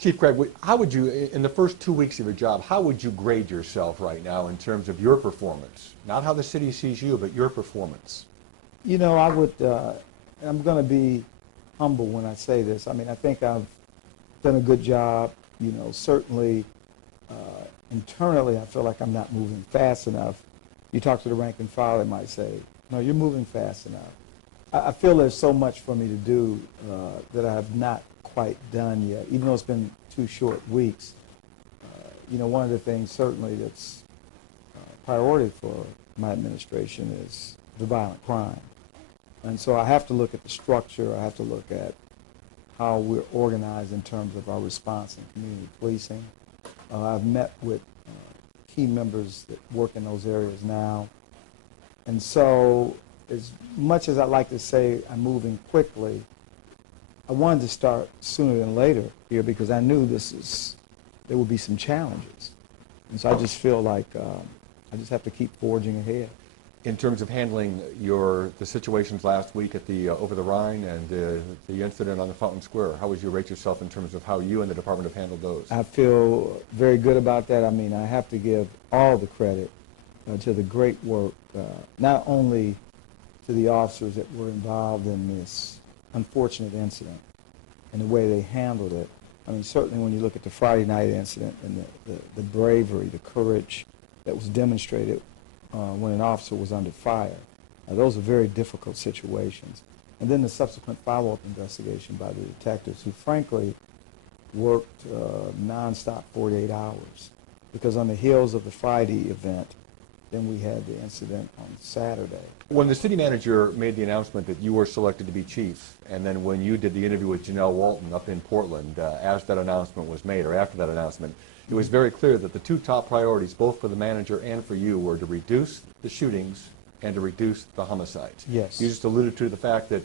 Chief Craig, how would you, in the first 2 weeks of your job, how would you grade yourself right now in terms of your performance? Not how the city sees you, but your performance. You know, I would, I'm going to be humble when I say this. I mean, I think I've done a good job. You know, certainly internally, I feel like I'm not moving fast enough. You talk to the rank and file, they might say, no, you're moving fast enough. I feel there's so much for me to do that I have not quite done yet, even though it's been 2 short weeks. You know, one of the things certainly that's priority for my administration is the violent crime. And so I have to look at the structure. I have to look at how we're organized in terms of our response in community policing. I've met with key members that work in those areas now. And so as much as I'd like to say I'm moving quickly, I wanted to start sooner than later here because I knew there would be some challenges. And so I just feel like I just have to keep forging ahead. In terms of handling the situations last week at the over the Rhine and the incident on the Fountain Square, how would you rate yourself in terms of how you and the department have handled those? I feel very good about that. I mean, I have to give all the credit to the great work, not only to the officers that were involved in this unfortunate incident and the way they handled it. I mean, certainly when you look at the Friday night incident and the bravery, the courage that was demonstrated when an officer was under fire. Those are very difficult situations. And then the subsequent follow-up investigation by the detectives who frankly worked nonstop 48 hours. Because on the heels of the Friday event, then we had the incident on Saturday. When the city manager made the announcement that you were selected to be chief, and then when you did the interview with Janelle Walton up in Portland, as that announcement was made, or after that announcement, it was very clear that the 2 top priorities, both for the manager and for you, were to reduce the shootings and to reduce the homicides. Yes. You just alluded to the fact that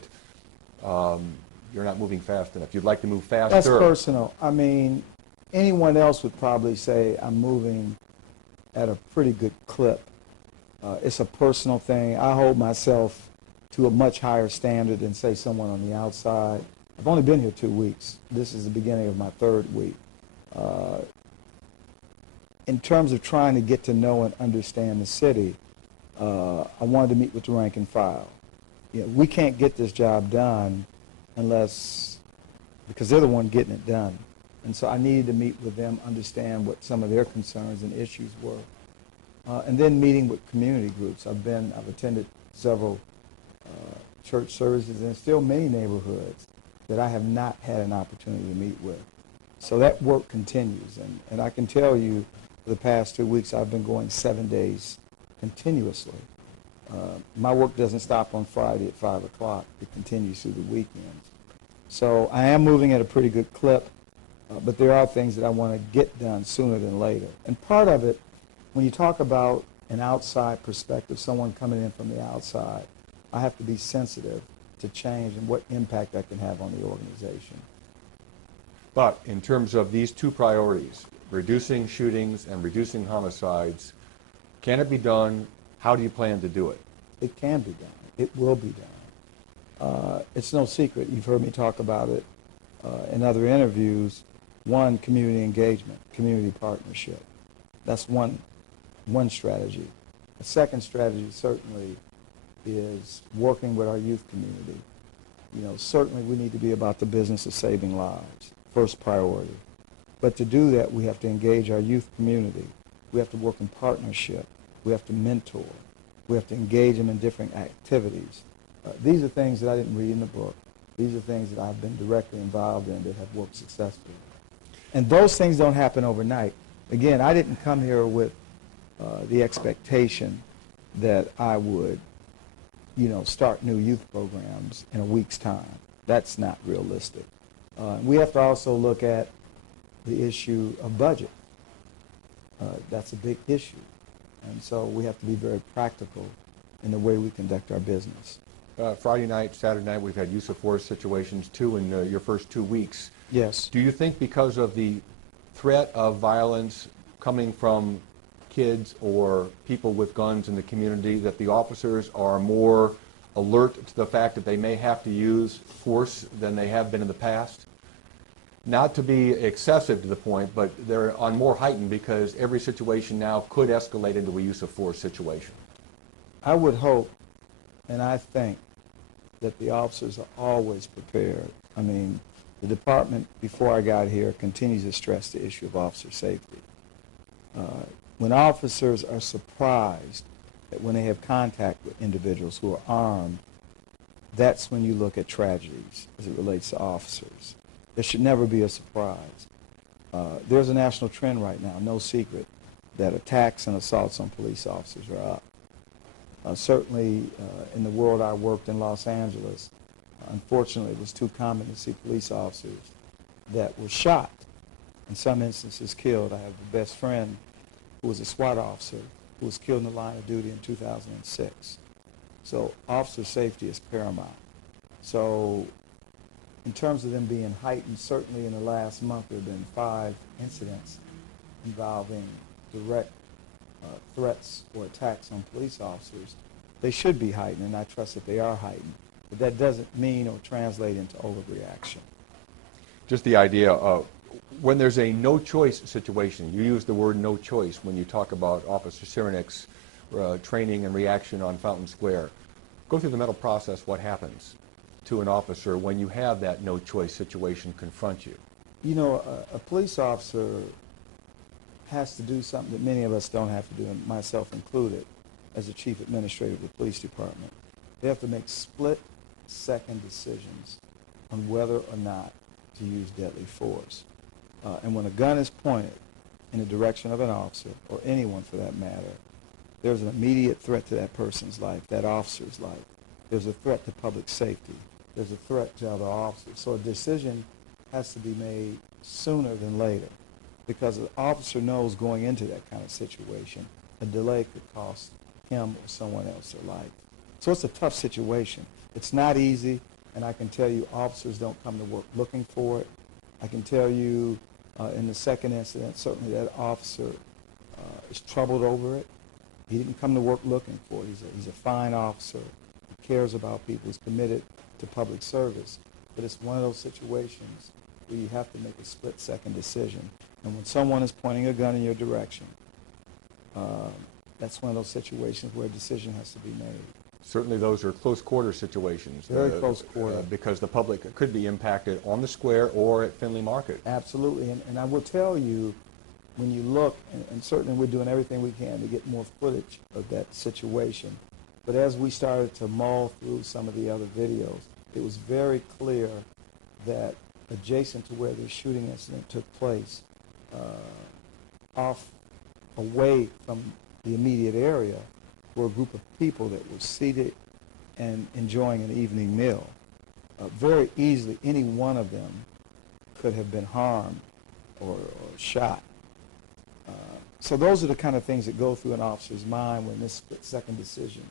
you're not moving fast enough. You'd like to move faster. That's personal. I mean, anyone else would probably say I'm moving at a pretty good clip. It's a personal thing. I hold myself to a much higher standard than, say, someone on the outside. I've only been here 2 weeks. This is the beginning of my 3rd week. In terms of trying to get to know and understand the city, I wanted to meet with the rank and file. You know, we can't get this job done because they're the one getting it done. And so I needed to meet with them, understand what some of their concerns and issues were. And then meeting with community groups. I've attended several church services and still many neighborhoods that I have not had an opportunity to meet with. So that work continues. And I can tell you, for the past 2 weeks, I've been going 7 days continuously. My work doesn't stop on Friday at 5 o'clock. It continues through the weekends. So I am moving at a pretty good clip, but there are things that I want to get done sooner than later. And part of it, when you talk about an outside perspective, someone coming in from the outside, I have to be sensitive to change and what impact that can have on the organization. But in terms of these 2 priorities, reducing shootings and reducing homicides, can it be done? How do you plan to do it? It can be done. It will be done. It's no secret. You've heard me talk about it in other interviews. One, community engagement, community partnership. That's one strategy. A second strategy certainly is working with our youth community. You know, certainly we need to be about the business of saving lives, first priority. But to do that, we have to engage our youth community. We have to work in partnership. We have to mentor. We have to engage them in different activities. These are things that I didn't read in the book. These are things that I've been directly involved in that have worked successfully. And those things don't happen overnight. Again, I didn't come here with the expectation that I would, you know, start new youth programs in a week's time. That's not realistic. We have to also look at the issue of budget. That's a big issue. And so we have to be very practical in the way we conduct our business. Friday night, Saturday night, we've had use of force situations too in your first 2 weeks. Yes. Do you think because of the threat of violence coming from kids or people with guns in the community that the officers are more alert to the fact that they may have to use force than they have been in the past? Not to be excessive to the point, but they're on more heightened because every situation now could escalate into a use of force situation. I would hope, and I think, that the officers are always prepared. I mean, the department, before I got here, continues to stress the issue of officer safety. When officers are surprised that when they have contact with individuals who are armed, that's when you look at tragedies as it relates to officers. There should never be a surprise. There's a national trend right now, no secret, that attacks and assaults on police officers are up. Certainly, in the world I worked in Los Angeles, unfortunately, it was too common to see police officers that were shot, in some instances killed. I have a best friend who was a SWAT officer who was killed in the line of duty in 2006. So officer safety is paramount. So in terms of them being heightened, certainly in the last month there have been 5 incidents involving direct threats or attacks on police officers. They should be heightened, and I trust that they are heightened. But that doesn't mean or translate into overreaction. Just the idea of when there's a no-choice situation, you use the word no choice when you talk about Officer Cyranek's training and reaction on Fountain Square. Go through the mental process. What happens to an officer when you have that no-choice situation confront you? You know, a police officer has to do something that many of us don't have to do, and myself included, as the chief administrator of the police department. They have to make split-second decisions on whether or not to use deadly force. And when a gun is pointed in the direction of an officer, or anyone for that matter, there's an immediate threat to that person's life, that officer's life. There's a threat to public safety. There's a threat to other officers. So a decision has to be made sooner than later, because the officer knows going into that kind of situation, a delay could cost him or someone else their life. So it's a tough situation. It's not easy, and I can tell you officers don't come to work looking for it. I can tell you in the second incident, certainly that officer is troubled over it. He didn't come to work looking for it. He's a fine officer. He cares about people. He's committed to public service. But it's one of those situations where you have to make a split-second decision. And when someone is pointing a gun in your direction, that's one of those situations where a decision has to be made. Certainly those are close-quarter situations. Very close quarter. Because the public could be impacted on the square or at Findlay Market. Absolutely. And I will tell you, when you look, and certainly we're doing everything we can to get more footage of that situation, but as we started to mull through some of the other videos, it was very clear that adjacent to where the shooting incident took place, away from the immediate area, were a group of people that were seated and enjoying an evening meal. Very easily, any one of them could have been harmed or shot. So those are the kind of things that go through an officer's mind when this split-second decision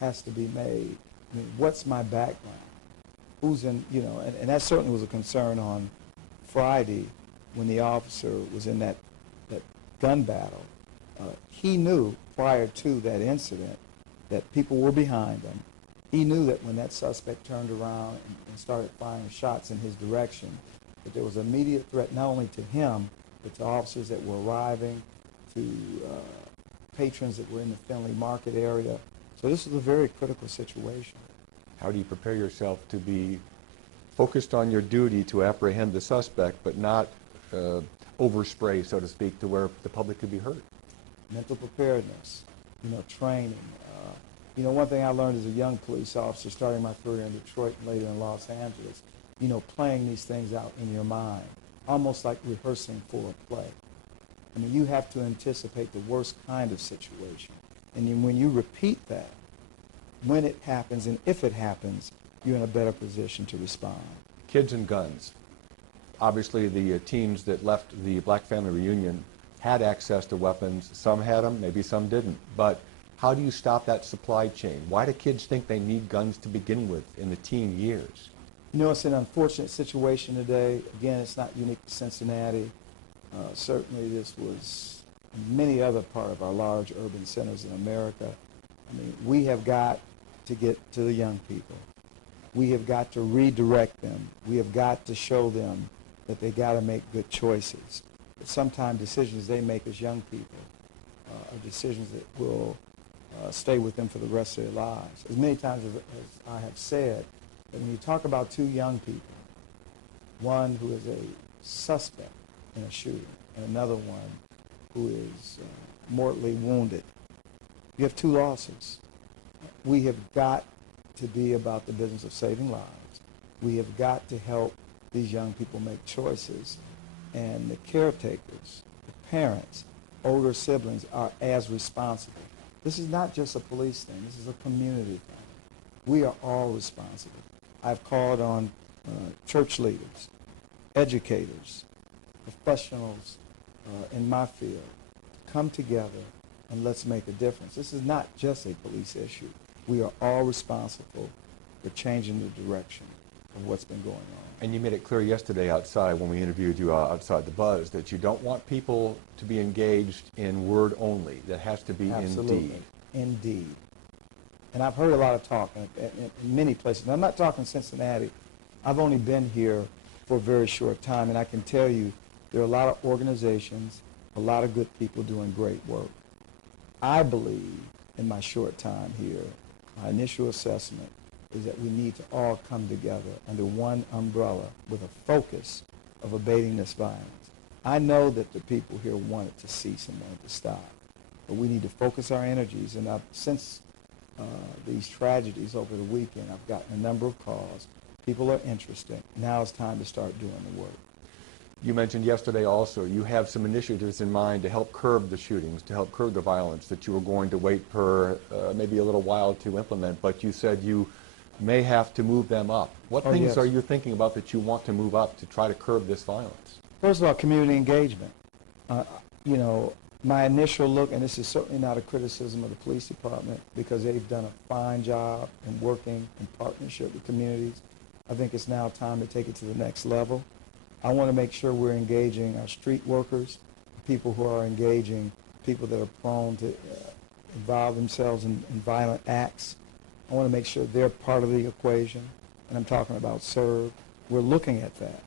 has to be made. I mean, what's my background? Who's in, you know, and that certainly was a concern on Friday when the officer was in that gun battle. He knew prior to that incident that people were behind him. He knew that when that suspect turned around and started firing shots in his direction, that there was an immediate threat not only to him, but to officers that were arriving, to patrons that were in the Findlay Market area. So this was a very critical situation. How do you prepare yourself to be focused on your duty to apprehend the suspect, but not overspray, so to speak, to where the public could be hurt? Mental preparedness, you know, training. You know, one thing I learned as a young police officer, starting my career in Detroit and later in Los Angeles, you know, playing these things out in your mind, almost like rehearsing for a play. I mean, you have to anticipate the worst kind of situation. And then when you repeat that, when it happens and if it happens, you're in a better position to respond. Kids and guns. Obviously, the teens that left the Black Family Reunion had access to weapons. Some had them, maybe some didn't. But how do you stop that supply chain? Why do kids think they need guns to begin with in the teen years? You know, it's an unfortunate situation today. Again, it's not unique to Cincinnati. Certainly this was many other part of our large urban centers in America. I mean, we have got to get to the young people. We have got to redirect them. We have got to show them that they got to make good choices. But sometimes decisions they make as young people are decisions that will stay with them for the rest of their lives. As many times as I have said, that when you talk about two young people, one who is a suspect in a shooting and another one who is mortally wounded, you have two losses. We have got to be about the business of saving lives. We have got to help these young people make choices, and the caretakers, the parents, older siblings are as responsible. This is not just a police thing. This is a community thing. We are all responsible. I've called on church leaders, educators, professionals in my field to come together and let's make a difference. This is not just a police issue. We are all responsible for changing the direction of what's been going on. And you made it clear yesterday outside when we interviewed you outside the Buzz that you don't want people to be engaged in word only. That has to be Absolutely. indeed. Indeed. And I've heard a lot of talk in many places. And I'm not talking Cincinnati. I've only been here for a very short time, and I can tell you there are a lot of organizations, a lot of good people doing great work. I believe in my short time here, my initial assessment is that we need to all come together under one umbrella with a focus of abating this violence. I know that the people here wanted to cease and wanted to stop, but we need to focus our energies. And since these tragedies over the weekend, I've gotten a number of calls. People are interested. Now it's time to start doing the work. You mentioned yesterday also you have some initiatives in mind to help curb the shootings, to help curb the violence that you were going to wait for maybe a little while to implement, but you said you may have to move them up. What things yes. are you thinking about that you want to move up to try to curb this violence? First of all, community engagement. You know, my initial look, and this is certainly not a criticism of the police department because they've done a fine job in working in partnership with communities. I think it's now time to take it to the next level. I want to make sure we're engaging our street workers, people who are engaging people that are prone to involve themselves in violent acts. I want to make sure they're part of the equation, and I'm talking about serve. We're looking at that.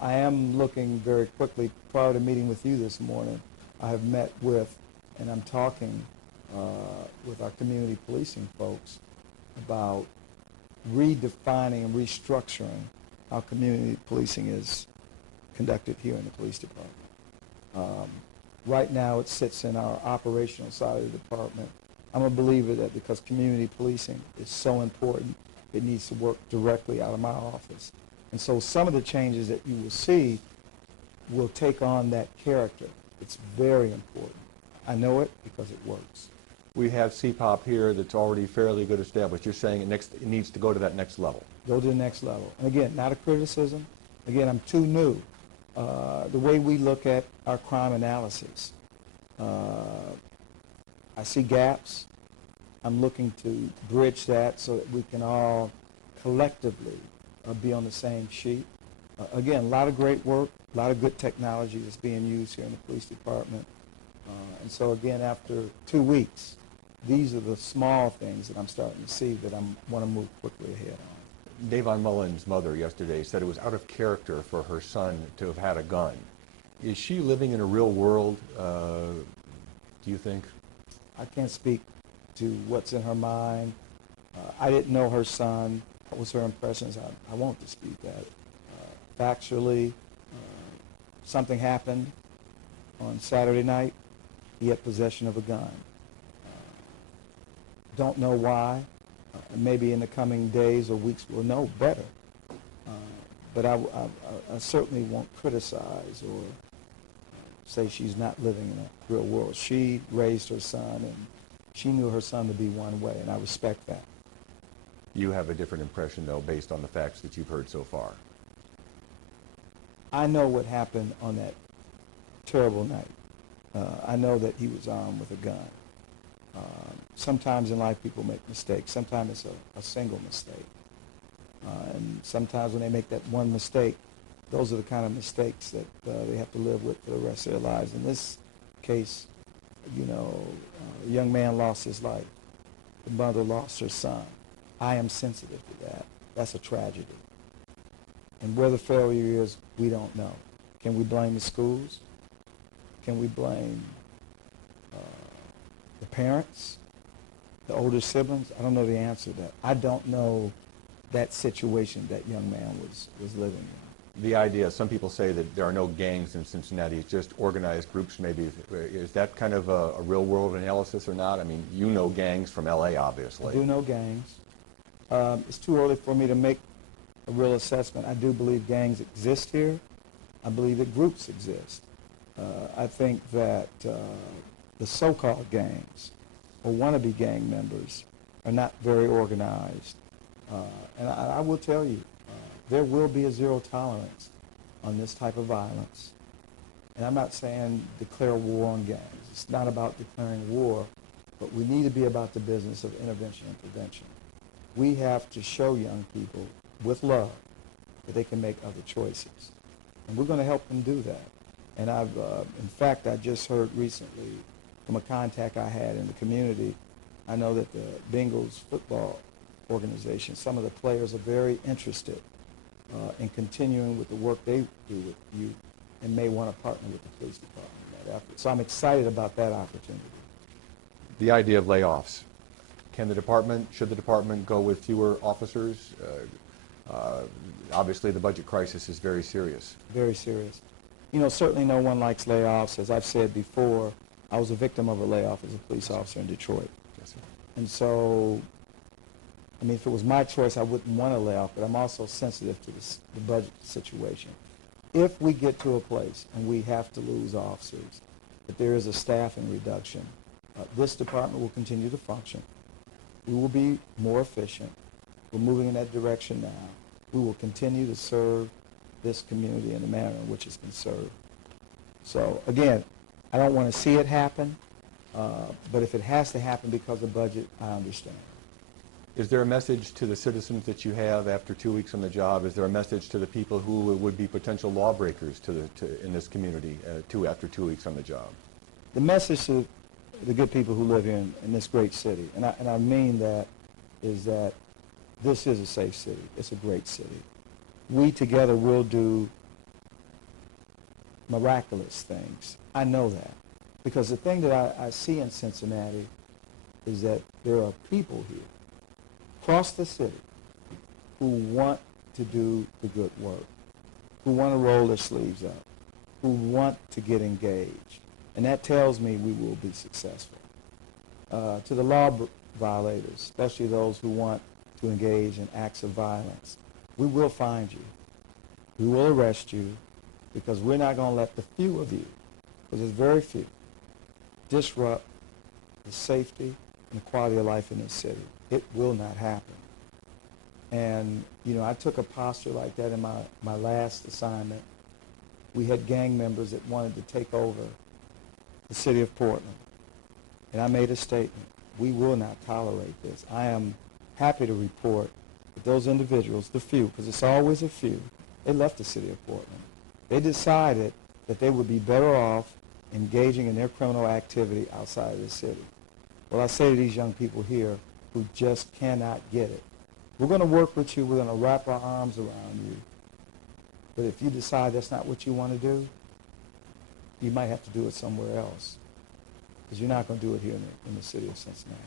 I am looking very quickly, prior to meeting with you this morning, I have met with, and I'm talking with our community policing folks about redefining and restructuring how community policing is conducted here in the police department. Right now it sits in our operational side of the department. I'm a believer that because community policing is so important, it needs to work directly out of my office. And so some of the changes that you will see will take on that character. It's very important. I know it because it works. We have CPOP here that's already fairly good established. You're saying it needs to go to that next level. Go to the next level. And again, not a criticism. Again, I'm too new. The way we look at our crime analysis, I see gaps. I'm looking to bridge that so that we can all collectively be on the same sheet. Again, a lot of great work, a lot of good technology that's being used here in the police department. And so again, after 2 weeks, these are the small things that I'm starting to see that I want to move quickly ahead on. Davon Mullen's mother yesterday said it was out of character for her son to have had a gun. Is she living in a real world, do you think? I can't speak to what's in her mind. I didn't know her son. What was her impressions? I won't dispute that. Factually, something happened on Saturday night. He had possession of a gun. Don't know why. Maybe in the coming days or weeks we'll know better. But I certainly won't criticize or say she's not living in a real world. She raised her son, and she knew her son to be one way, and I respect that. You have a different impression, though, based on the facts that you've heard so far. I know what happened on that terrible night. I know that he was armed with a gun. Sometimes in life people make mistakes. Sometimes it's a single mistake. And sometimes when they make that one mistake, those are the kind of mistakes that they have to live with for the rest of their lives. In this case, you know, a young man lost his life. The mother lost her son. I am sensitive to that. That's a tragedy. And where the failure is, we don't know. Can we blame the schools? Can we blame the parents, the older siblings? I don't know the answer to that. I don't know that situation that young man was living in. The idea, some people say that there are no gangs in Cincinnati, it's just organized groups maybe. Is that kind of a real world analysis or not? I mean, you know gangs from LA, obviously. I do know gangs. It's too early for me to make a real assessment. I do believe gangs exist here. I believe that groups exist. I think that the so-called gangs or wannabe gang members are not very organized. And I will tell you, there will be a zero tolerance on this type of violence. And I'm not saying declare war on gangs. It's not about declaring war, but we need to be about the business of intervention and prevention. We have to show young people with love that they can make other choices. And we're going to help them do that. And in fact, I just heard recently from a contact I had in the community, I know that the Bengals football organization, some of the players are very interested in continuing with the work they do with youth and may want to partner with the police department in that effort. So I'm excited about that opportunity. The idea of layoffs. Should the department go with fewer officers? Obviously, the budget crisis is very serious. Very serious. You know, certainly no one likes layoffs. As I've said before, I was a victim of a layoff as a police officer in Detroit. Yes, sir. And so, I mean, if it was my choice, I wouldn't want to lay off, but I'm also sensitive to the budget situation. If we get to a place and we have to lose officers, that there is a staffing reduction, this department will continue to function. We will be more efficient. We're moving in that direction now. We will continue to serve this community in the manner in which it's been served. So, again, I don't want to see it happen, but if it has to happen because of budget, I understand. Is there a message to the citizens that you have after 2 weeks on the job? Is there a message to the people who would be potential lawbreakers in this community after 2 weeks on the job? The message to the good people who live here in this great city, and I mean that, is that this is a safe city. It's a great city. We together will do miraculous things. I know that. Because the thing that I see in Cincinnati is that there are people here across the city who want to do the good work, who want to roll their sleeves up, who want to get engaged. And that tells me we will be successful. To the law violators, especially those who want to engage in acts of violence, we will find you. We will arrest you because we're not going to let the few of you, because there's very few, disrupt the safety and the quality of life in this city. It will not happen. And, you know, I took a posture like that in my last assignment. We had gang members that wanted to take over the city of Portland. And I made a statement. We will not tolerate this. I am happy to report that those individuals, the few, because it's always a few, they left the city of Portland. They decided that they would be better off engaging in their criminal activity outside of the city. Well, I say to these young people here who just cannot get it, we're going to work with you. We're going to wrap our arms around you. But if you decide that's not what you want to do, you might have to do it somewhere else, because you're not going to do it here in the city of Cincinnati.